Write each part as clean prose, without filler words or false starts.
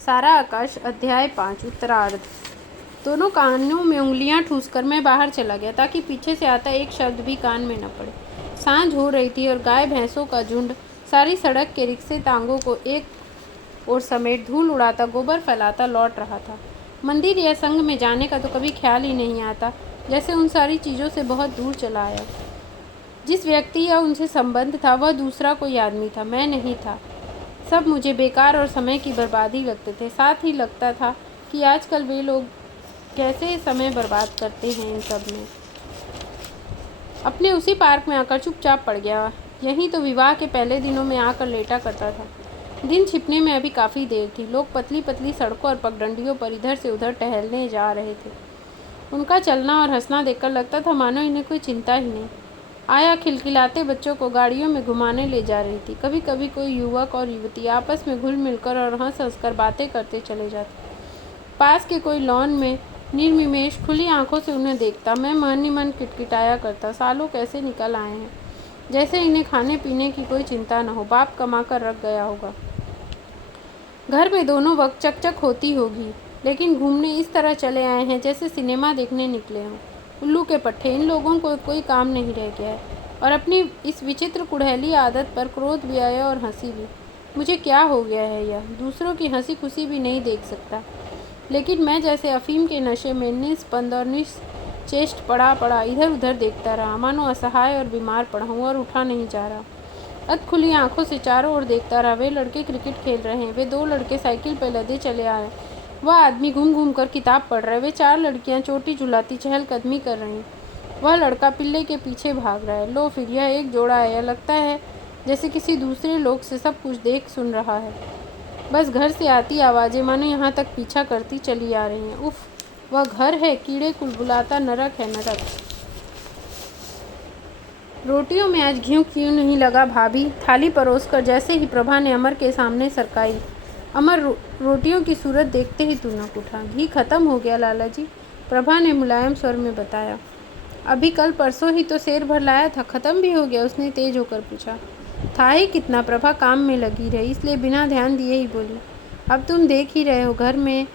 सारा आकाश अध्याय 5 उत्तरार्ध। दोनों कानों में उंगलियां ठूसकर मैं बाहर चला गया ताकि पीछे से आता एक शब्द भी कान में न पड़े। सांझ हो रही थी और गाय भैंसों का झुंड सारी सड़क के रिक्शे टांगों को एक ओर समेट धूल उड़ाता गोबर फैलाता लौट रहा था। मंदिर या संघ में जाने का तो कभी ख्याल ही नहीं आता, जैसे उन सारी चीज़ों से बहुत दूर चला आया। जिस व्यक्ति या उनसे संबंध था वह दूसरा कोई आदमी था, मैं नहीं था। सब मुझे बेकार और समय की बर्बादी लगते थे। साथ ही लगता था कि आजकल वे लोग कैसे समय बर्बाद करते हैं इन सब में। अपने उसी पार्क में आकर चुपचाप पड़ गया। यहीं तो विवाह के पहले दिनों में आकर लेटा करता था। दिन छिपने में अभी काफ़ी देर थी। लोग पतली पतली सड़कों और पगडंडियों पर इधर से उधर टहलने जा रहे थे। उनका चलना और हंसना देखकर लगता था मानो इन्हें कोई चिंता ही नहीं। आया खिलखिलाते बच्चों को गाड़ियों में घुमाने ले जा रही थी। कभी कभी कोई युवक और युवती आपस में घुल मिलकर और हंस हंसकर बातें करते चले जाते। पास के कोई लॉन में निर्निमेष खुली आंखों से उन्हें देखता मैं मन ही मन किटकिटाया करता। सालों कैसे निकल आए हैं, जैसे इन्हें खाने पीने की कोई चिंता न हो। बाप कमा कर रख गया होगा। घर में दोनों वक्त चकचक होती होगी, लेकिन घूमने इस तरह चले आए हैं जैसे सिनेमा देखने निकले हों। उल्लू के पट्टे, इन लोगों को कोई काम नहीं रह गया है। और अपनी इस विचित्र कुड़ैली आदत पर क्रोध भी आया और हंसी भी। मुझे क्या हो गया है यह, दूसरों की हंसी खुशी भी नहीं देख सकता, लेकिन मैं जैसे अफीम के नशे में निस्पंद और निश्चेष्ट पड़ा इधर उधर देखता रहा, मानो असहाय और बीमार पड़ा हूँ और उठा नहीं जा रहा। अध खुली आंखों से चारों ओर देखता रहा। वे लड़के क्रिकेट खेल रहे हैं, वे दो लड़के साइकिल पर लदे चले आ रहे, वह आदमी घूम घूम कर किताब पढ़ रहे, वे चार लड़कियां चोटी झुलाती चहलकदमी कर रही, वह लड़का पिल्ले के पीछे भाग रहा है। लो फिर यह एक जोड़ा है। यह लगता है जैसे किसी दूसरे लोक से सब कुछ देख सुन रहा है। बस घर से आती आवाज़ें मानो यहाँ तक पीछा करती चली आ रही हैं। उफ, वह घर है, कीड़े कुलबुलाता नरक है, नरक। रोटियों में आज घी क्यों नहीं लगा भाभी? थाली परोसकर जैसे ही प्रभा ने अमर के सामने सरकाई। अमर रोटियों की सूरत देखते ही तुनक उठा। घी खत्म हो गया लाला जी, प्रभा ने मुलायम स्वर में बताया। अभी कल परसों ही तो सेर भर लाया था, खत्म भी हो गया? उसने तेज होकर पूछा। था ही कितना, प्रभा काम में लगी रही, इसलिए बिना ध्यान दिए ही बोली। अब तुम देख ही रहे हो, घर में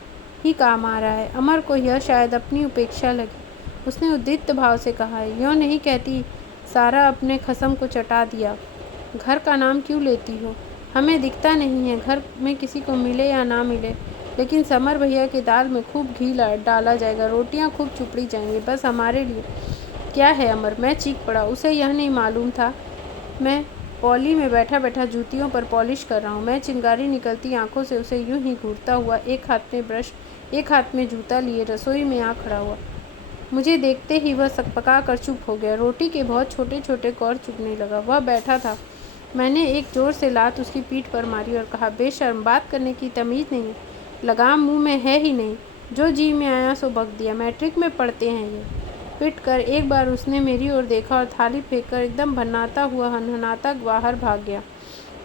ही काम आ रहा है। अमर को यह शायद अपनी उपेक्षा लगी। उसने उद्दिक्त भाव से कहा, यूँ नहीं कहती सारा, अपने खसम को चटा दिया। घर का नाम क्यों लेती हो? हमें दिखता नहीं है, घर में किसी को मिले या ना मिले, लेकिन समर भैया की दाल में खूब घी डाला जाएगा, रोटियां खूब चुपड़ी जाएंगी, बस हमारे लिए। क्या है अमर? मैं चीख पड़ा। उसे यह नहीं मालूम था मैं पॉली में बैठा बैठा जूतियों पर पॉलिश कर रहा हूँ। मैं चिंगारी निकलती आंखों से उसे यूं ही घूरता हुआ, एक हाथ में ब्रश एक हाथ में जूता लिए रसोई में आ खड़ा हुआ। मुझे देखते ही वह सकपका कर चुप हो गया। रोटी के बहुत छोटे छोटे कौर चुभने लगा। वह बैठा था। मैंने एक जोर से लात उसकी पीठ पर मारी और कहा, बेशर्म, बात करने की तमीज़ नहीं, लगाम मुंह में है ही नहीं, जो जी में आया सो बक दिया। मैट्रिक में पढ़ते हैं ये। पिट कर एक बार उसने मेरी ओर देखा और थाली फेंक कर एकदम भन्नाता हुआ हनहनाता बाहर भाग गया।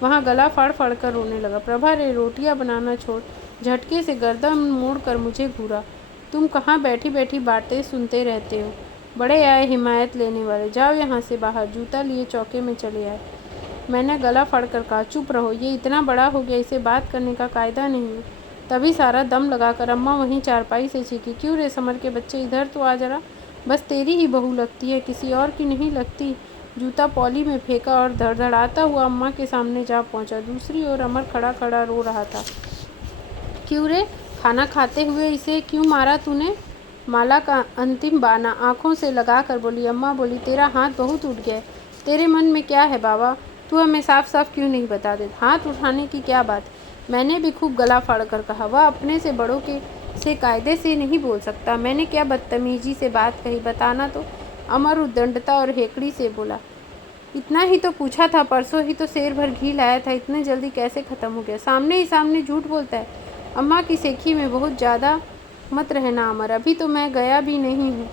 वहाँ गला फाड़ फाड़ कर रोने लगा। प्रभा ने रोटियां बनाना छोड़ झटके से गर्दन मोड़ कर मुझे घूरा। तुम कहाँ बैठी बैठी बातें सुनते रहते हो? बड़े आए हिमायत लेने वाले, जाओ यहाँ से बाहर। जूता लिए चौके में चले आए। मैंने गला फाड़ कर कहा, चुप रहो, ये इतना बड़ा हो गया, इसे बात करने का कायदा नहीं है। तभी सारा दम लगाकर अम्मा वहीं चारपाई से चीखी, क्यों रे समर के बच्चे, इधर तो आ जरा, बस तेरी ही बहू लगती है, किसी और की नहीं लगती। जूता पॉली में फेंका और धड़धड़ाता हुआ अम्मा के सामने जा पहुंचा। दूसरी ओर अमर खड़ा खड़ा रो रहा था। क्यों रे, खाना खाते हुए इसे क्यों मारा तूने? माला का अंतिम बाना आंखों से लगा कर बोली। अम्मा बोली, तेरा हाथ बहुत उठ गया है, तेरे मन में क्या है बाबा? तू हमें साफ साफ क्यों नहीं बता देता? हाथ उठाने की क्या बात? मैंने भी खूब गला फाड़ कर कहा, वह अपने से बड़ों के से कायदे से नहीं बोल सकता। मैंने क्या बदतमीजी से बात कही, बताना तो। अमर उद्दंडता और हेकड़ी से बोला, इतना ही तो पूछा था, परसों ही तो सेर भर घी लाया था, इतने जल्दी कैसे ख़त्म हो गया? सामने ही सामने झूठ बोलता है। अम्मा की सेखी में बहुत ज़्यादा मत रहना अमर, अभी तो मैं गया भी नहीं हूँ।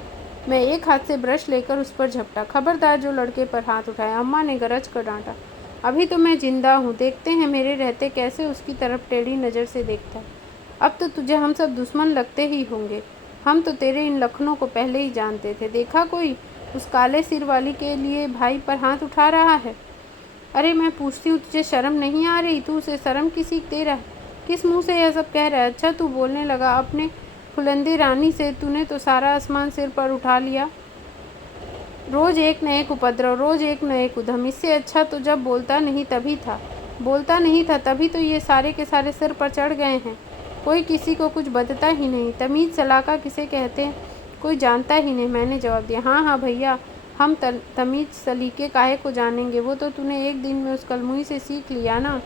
मैं एक हाथ से ब्रश लेकर उस पर झपटा। खबरदार जो लड़के पर हाथ उठाया, अम्मा ने गरज कर डांटा। अभी तो मैं जिंदा हूँ, देखते हैं मेरे रहते कैसे उसकी तरफ टेढ़ी नज़र से देखता है। अब तो तुझे हम सब दुश्मन लगते ही होंगे। हम तो तेरे इन लखनों को पहले ही जानते थे। देखा कोई उस काले सिर वाली के लिए भाई पर हाथ उठा रहा है? अरे मैं पूछती हूँ, तुझे शर्म नहीं आ रही? तू उसे शर्म की सीख दे रहा है? किस मुंह से यह सब कह रहा है? अच्छा तू बोलने लगा अपने फुलंदी रानी से? तूने तो सारा आसमान सिर पर उठा लिया। रोज एक न एक उपद्रव, रोज एक न एक उधम। इससे अच्छा तो जब बोलता नहीं था तभी तो ये सारे के सारे सिर पर चढ़ गए हैं। कोई किसी को कुछ बदता ही नहीं। तमीज़ सलाका किसे कहते हैं कोई जानता ही नहीं। मैंने जवाब दिया, हाँ भैया, हम तमीज़ सलीके काहे को जानेंगे, वो तो तूने एक दिन में उस कलमुई से सीख लिया ना।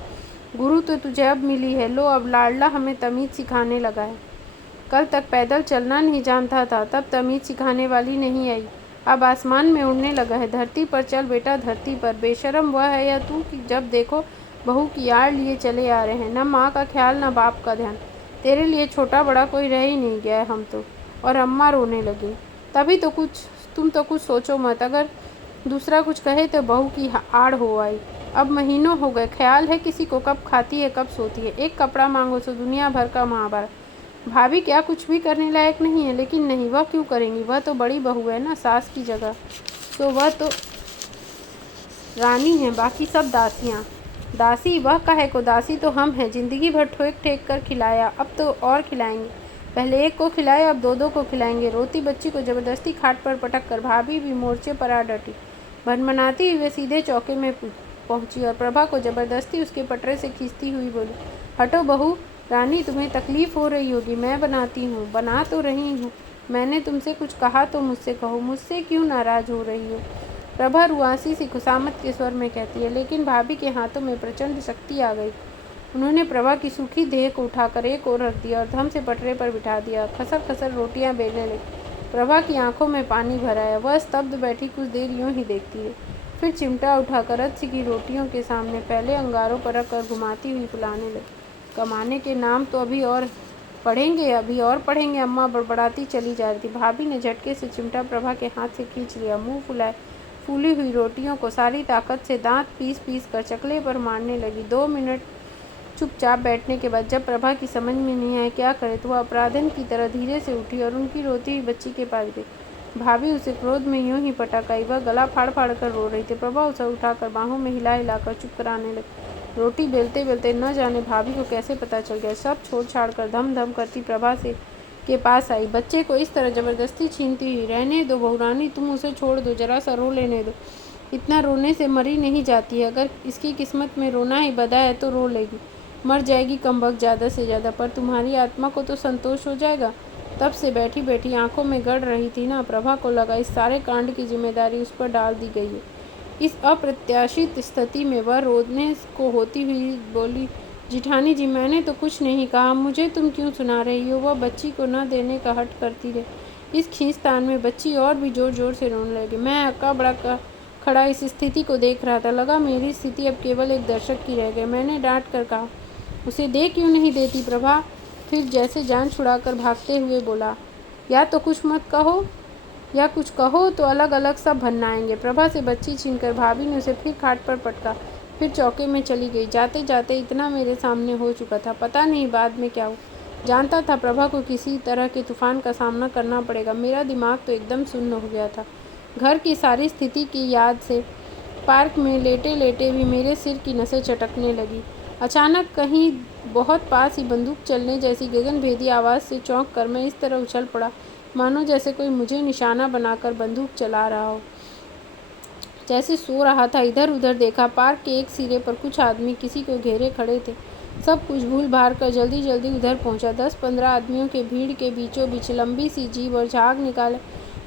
गुरु तो तुझे अब मिली है, लो अब लाडला हमें तमीज़ सिखाने लगा है। कल तक पैदल चलना नहीं जानता था, तब तमीज़ सिखाने वाली नहीं आई, अब आसमान में उड़ने लगा है। धरती पर चल बेटा, धरती पर। बेशरम वह है या तू कि जब देखो बहू की आड़ लिए चले आ रहे हैं। न माँ का ख्याल न बाप का ध्यान। तेरे लिए छोटा बड़ा कोई रह ही नहीं गया है हम तो। और अम्मा रोने लगी। तभी तो तुम तो कुछ सोचो मत, अगर दूसरा कुछ कहे तो बहू की आड़ हो आई। अब महीनों हो गए, ख्याल है किसी को कब खाती है कब सोती है। एक कपड़ा मांगो तो दुनिया भर का महाभारत। भाभी क्या कुछ भी करने लायक नहीं है? लेकिन नहीं, वह क्यों करेंगी? वह तो बड़ी बहू है ना, सास की जगह तो वह तो रानी है, बाकी सब दासियाँ। दासी वह काहे को? दासी तो हम हैं। जिंदगी भर ठोक ठेक कर खिलाया, अब तो और खिलाएंगे। पहले एक को खिलाया, अब दो दो को खिलाएंगे। रोती बच्ची को जबरदस्ती खाट पर पटक कर भाभी भी मोर्चे पर आ डटी। भनभनाती हुई वे सीधे चौके में पहुंची और प्रभा को जबरदस्ती उसके पटरे से खींचती हुई बोली, हटो बहू। रानी तुम्हें तकलीफ हो रही होगी, मैं बनाती हूँ। बना तो रही हूँ। मैंने तुमसे कुछ कहा तो मुझसे कहो, मुझसे क्यों नाराज़ हो रही हो? प्रभा रुआसी सी खुशामत के स्वर में कहती है। लेकिन भाभी के हाथों में प्रचंड शक्ति आ गई। उन्होंने प्रभा की सूखी देह को उठाकर एक ओर रख दिया और धम से पटरे पर बिठा दिया। खसर खसर रोटियां बेलने लगी। प्रभा की आंखों में पानी भर आया। वह स्तब्ध बैठी कुछ देर यूं ही देखती रही, फिर चिमटा उठाकर रत्सी की रोटियों के सामने फैले अंगारों पर रखकर घुमाती हुई फुलाने लगी। कमाने के नाम तो अभी और पढ़ेंगे। अम्मा बड़बड़ाती चली जा रही थी। भाभी ने झटके से चिमटा प्रभा के हाथ से खींच लिया। मुंह फुलाए फूली हुई रोटियों को सारी ताकत से दांत पीस पीस कर चकले पर मारने लगी। 2 मिनट चुपचाप बैठने के बाद जब प्रभा की समझ में नहीं आया क्या करे, तो वह अपराधन की तरह धीरे से उठी और उनकी रोती हुई बच्ची के पास गई। भाभी उसे क्रोध में यूं ही पटक आई। वह गला फाड़ फाड़ कर रो रही थी। प्रभा उसे उठाकर बाहों में हिला हिलाकर चुप कराने लगी। रोटी बेलते बेलते न जाने भाभी को कैसे पता चल गया। सब छोड़ छाड़ कर धम धम करती प्रभा से के पास आई। बच्चे को इस तरह जबरदस्ती छीनती हुई, रहने दो बहुरानी, तुम उसे छोड़ दो, जरा सा रो लेने दो। इतना रोने से मरी नहीं जाती है। अगर इसकी किस्मत में रोना ही बदा है तो रो लेगी, मर जाएगी कमबख्त ज़्यादा से ज़्यादा, पर तुम्हारी आत्मा को तो संतोष हो जाएगा। तब से बैठी बैठी आंखों में गड़ रही थी ना। प्रभा को लगा इस सारे कांड की जिम्मेदारी उस पर डाल दी गई है। इस अप्रत्याशित स्थिति में वह रोने को होती हुई बोली, जिठानी जी, मैंने तो कुछ नहीं कहा, मुझे तुम क्यों सुना रही हो? वह बच्ची को न देने का हट करती रही। इस खींचतान में बच्ची और भी जोर जोर से रोने लगी। मैं अक्का बड़ा खड़ा इस स्थिति को देख रहा था। लगा मेरी स्थिति अब केवल एक दर्शक की रह गई। मैंने डांट कर कहा, उसे दे क्यों नहीं देती प्रभा? फिर जैसे जान छुड़ाकर भागते हुए बोला, या तो कुछ मत कहो या कुछ कहो तो अलग अलग सब भन्नाएंगे। प्रभा से बच्ची छीनकर भाभी ने उसे फिर खाट पर पटका, फिर चौके में चली गई। जाते जाते इतना मेरे सामने हो चुका था, पता नहीं बाद में क्या हो। जानता था प्रभा को किसी तरह के तूफान का सामना करना पड़ेगा। मेरा दिमाग तो एकदम सुन्न हो गया था। घर की सारी स्थिति की याद से पार्क में लेटे लेटे भी मेरे सिर की नसें चटकने लगी। अचानक कहीं बहुत पास ही बंदूक चलने जैसी गगनभेदी आवाज़ से चौंक कर मैं इस तरह उछल पड़ा मानो जैसे कोई मुझे निशाना बनाकर बंदूक चला रहा हो। जैसे सो रहा था, इधर उधर देखा। पार्क के एक सिरे पर कुछ आदमी किसी को घेरे खड़े थे। सब कुछ भूल भार कर जल्दी जल्दी उधर पहुंचा। 10-15 आदमियों के भीड़ के बीचों बीच लंबी सी जीभ और झाग निकाले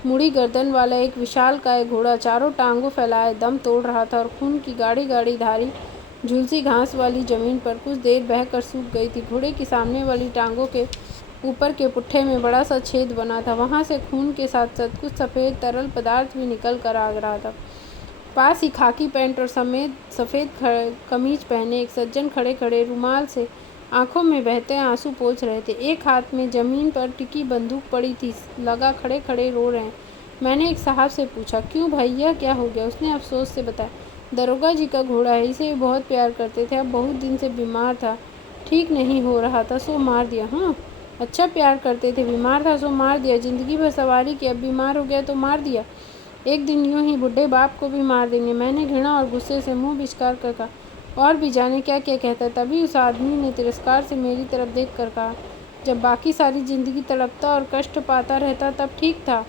मुड़ी गर्दन वाला एक विशालकाय घोड़ा चारों टांगों फैलाए दम तोड़ रहा था और खून की गाढ़ी गाढ़ी धारी झुलसी घास वाली जमीन पर कुछ देर बहकर सूख गई थी। घोड़े की सामने वाली टांगों के ऊपर के पुट्ठे में बड़ा सा छेद बना था। वहाँ से खून के साथ साथ कुछ सफ़ेद तरल पदार्थ भी निकल कर आ रहा था। पास ही खाकी पैंट और सफ़ेद कमीज पहने एक सज्जन खड़े खड़े रुमाल से आंखों में बहते आंसू पोंछ रहे थे। एक हाथ में ज़मीन पर टिकी बंदूक पड़ी थी। लगा खड़े खड़े रो रहे हैं। मैंने एक साहब से पूछा, क्यों भैया क्या हो गया? उसने अफसोस से बताया, दरोगा जी का घोड़ा है, इसे भी बहुत प्यार करते थे। अब बहुत दिन से बीमार था, ठीक नहीं हो रहा था, सो मार दिया। हाँ अच्छा, प्यार करते थे, बीमार था सो मार दिया। ज़िंदगी भर सवारी की, अब बीमार हो गया तो मार दिया। एक दिन यूं ही बुढ़े बाप को भी मार देंगे। मैंने घृणा और गुस्से से मुंह बिचकार कर कहा, और भी जाने क्या क्या कहता। तभी उस आदमी ने तिरस्कार से मेरी तरफ देख कर कहा, जब बाकी सारी ज़िंदगी तड़पता और कष्ट पाता रहता तब ठीक था,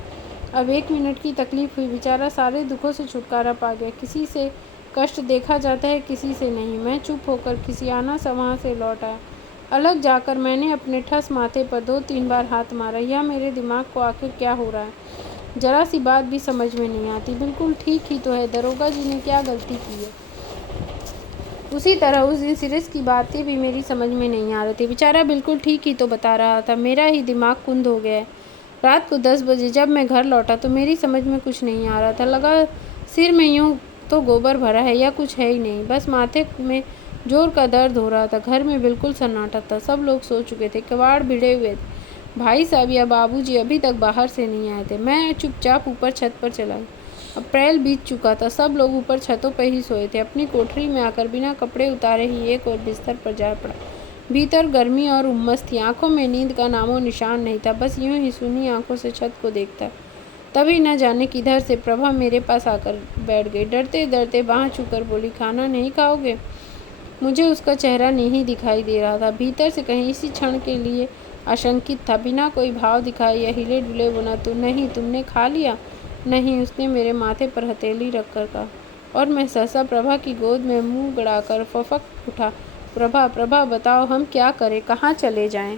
अब 1 मिनट की तकलीफ़ हुई, बेचारा सारे दुखों से छुटकारा पा गया। किसी से कष्ट देखा जाता है, किसी से नहीं। मैं चुप होकर खिसियाना सा वहाँ से लौट आया। अलग जाकर मैंने अपने ठस माथे पर 2-3 बार हाथ मारा। यह मेरे दिमाग को आखिर क्या हो रहा है, जरा सी बात भी समझ में नहीं आती। बिल्कुल ठीक ही तो है, दरोगा जी ने क्या गलती की है। उसी तरह उस दिन सिरिस की बातें भी मेरी समझ में नहीं आ रही थी। बेचारा बिल्कुल ठीक ही तो बता रहा था, मेरा ही दिमाग कुंद हो गया है। रात को 10 बजे जब मैं घर लौटा तो मेरी समझ में कुछ नहीं आ रहा था। लगा सिर में यूं तो गोबर भरा है या कुछ है ही नहीं, बस माथे में जोर का दर्द हो रहा था। घर में बिल्कुल सन्नाटा था, सब लोग सो चुके थे, किवाड़ भिड़े हुए थे। भाई साहब या बाबूजी अभी तक बाहर से नहीं आए थे। मैं चुपचाप ऊपर छत पर चला गया। अप्रैल बीत चुका था, सब लोग ऊपर छतों पर ही सोए थे। अपनी कोठरी में आकर बिना कपड़े उतारे ही एक और बिस्तर पर जा पड़ा। भीतर गर्मी और उमस थी, आंखों में नींद का नामो निशान नहीं था, बस यूं ही सूनी आंखों से छत को देखता। तभी न जाने किधर से प्रभा मेरे पास आकर बैठ गई। डरते डरते बाँह छूकर बोली, खाना नहीं खाओगे? मुझे उसका चेहरा नहीं दिखाई दे रहा था, भीतर से कहीं इसी क्षण के लिए आशंकित था। बिना कोई भाव दिखाए या हिले डुले बोला, तो नहीं, तुमने खा लिया? नहीं, उसने मेरे माथे पर हथेली रख कर कहा, और मैं सहसा प्रभा की गोद में मुंह गड़ाकर फफक उठा। प्रभा, प्रभा, बताओ हम क्या करें, कहाँ चले जाएं?